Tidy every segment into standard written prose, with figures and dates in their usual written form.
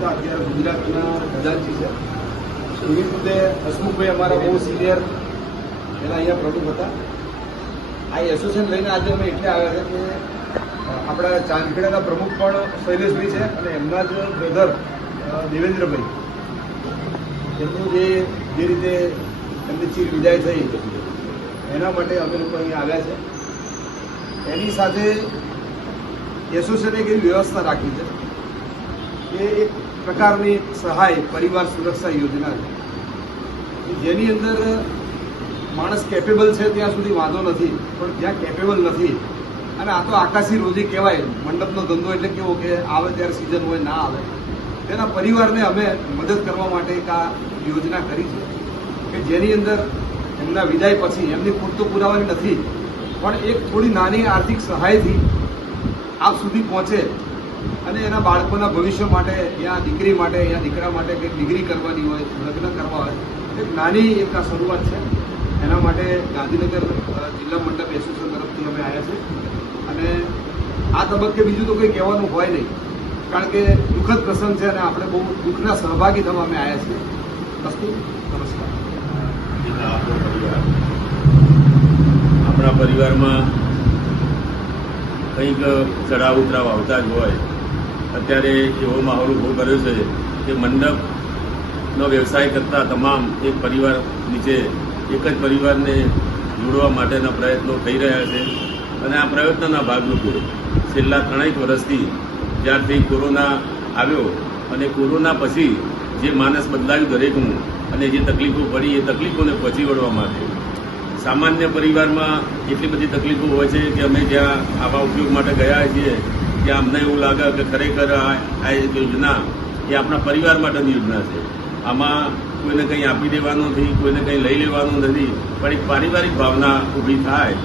હતા અત્યારે ગુજરાતના ખજાનચી છે. એવી રીતે હસમુખભાઈ અમારા બહુ સિનિયર પહેલાં અહીંયા પ્રમુખ હતા. આ એસોસિએશન લઈને આજે અમે એટલે આવ્યા છે કે આપણા ચાંદખેડાના પ્રમુખ પણ શૈલેષભાઈ છે અને એમના જ બ્રધર દેવેન્દ્રભાઈ, એમનું જે રીતે એમની ચીર વિદાય થઈ એના માટે અમે લોકો અહીંયા આવ્યા છે. એની સાથે એસોસિએશને એક એવી વ્યવસ્થા રાખી છે કે એક પ્રકારની સહાય પરિવાર સુરક્ષા યોજના છે જેની અંદર માણસ કેપેબલ છે ત્યાં સુધી વાંધો નથી, પણ જ્યાં કેપેબલ નથી અને આ તો આકાશી રોજી કહેવાય, મંડપનો ધંધો એટલે કેવો કે આવે ત્યારે સિઝન હોય ના આવે, તેના પરિવારને અમે મદદ કરવા માટે એક આ યોજના કરી છે કે જેની અંદર એમના વિદાય પછી એમની પૂરતો પુરાવાની નથી પણ એક થોડી નાની આર્થિક સહાયથી આપ સુધી પહોંચે અને એના બાળકોના ભવિષ્ય માટે, યા દીકરી માટે, યા દીકરા માટે કંઈક ડિગ્રી કરવાની હોય, લગ્ન કરવા હોય, એક નાની એક આ શરૂઆત છે. એના માટે ગાંધીનગર જિલ્લા મંડપ એસોસિએશન તરફથી અમે આવ્યા છે અને આ તબક્કે બીજું તો કંઈ કહેવાનું હોય નહીં, કારણ કે દુઃખદ પ્રસંગ છે અને આપણે બહુ દુઃખના સહભાગી થવા અમે આવ્યા છીએ. અસ્તુ, નમસ્કાર. આપણા પરિવારમાં કંઈક ચડાવ ઉતરાવ આવતા જ હોય. અત્યારે એવો માહોલ ઊભો કર્યો છે કે મંડપનો વ્યવસાય કરતા તમામ એક પરિવાર નીચે એક જ પરિવારને જોડવા માટેના પ્રયત્નો થઈ રહ્યા છે અને આ પ્રયત્નના ભાગરૂપે છેલ્લા 3 વર્ષથી જ્યારથી કોરોના આવ્યો અને કોરોના પછી જે માનસ બદલાયું દરેકનું અને જે તકલીફો પડી એ તકલીફોને પહોંચી વળવા માટે સામાન્ય પરિવારમાં એટલી બધી તકલીફો હોય છે કે અમે જ્યાં આવા ઉપયોગ માટે ગયા છીએ ત્યાં અમને એવું લાગે કે ખરેખર આ યોજના એ આપણા પરિવાર માટેની યોજના છે. આમાં કોઈને કંઈ આપી દેવાનું નથી, કોઈને કંઈ લઈ લેવાનું નથી, પણ એક પારિવારિક ભાવના ઊભી થાય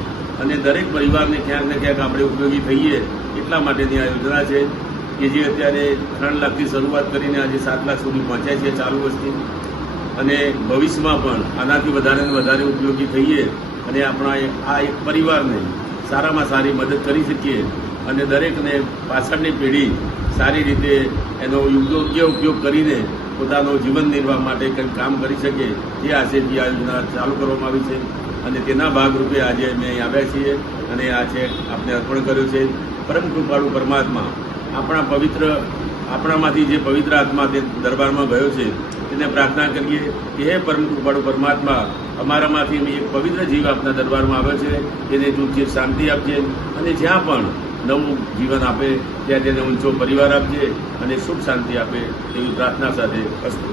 અને દરેક પરિવારને ક્યાંક ને ક્યાંક આપણે ઉપયોગી થઈએ એટલા માટેની આ યોજના છે કે જે અત્યારે 3 લાખથી શરૂઆત કરીને આજે 7 લાખ સુધી પહોંચ્યા છે ચાલુ વર્ષથી અને ભવિષ્યમાં પણ આનાથી વધારે ને વધારે ઉપયોગી થઈએ અને આપણા આ એક પરિવારને સારામાં સારી મદદ કરી શકીએ અને દરેકને પાછળની પેઢી સારી રીતે એનો યોગ્ય ઉપયોગ કરીને પોતાનો જીવન નિર્વાહ માટે કંઈક કામ કરી શકે એ આશયથી આ યોજના ચાલુ કરવામાં આવી છે અને તેના ભાગરૂપે આજે અમે અહીં આવ્યા છીએ અને આ ચેક આપને અર્પણ કર્યો છે. પરમ કૃપાળુ પરમાત્મા આપણામાંથી જે પવિત્ર આત્મા તે દરબારમાં ગયો છે તેને પ્રાર્થના કરીએ કે હે પરમ કૃપાળુ પરમાત્મા, અમારામાંથી એક પવિત્ર જીવ આપના દરબારમાં આવ્યો છે તેને તું ચિર શાંતિ આપજે અને જ્યાં પણ નવું જીવન આપે ત્યાં તેને ઊંચો પરિવાર આપજે અને સુખ શાંતિ આપે એવી પ્રાર્થના સાથે અસ્તુ.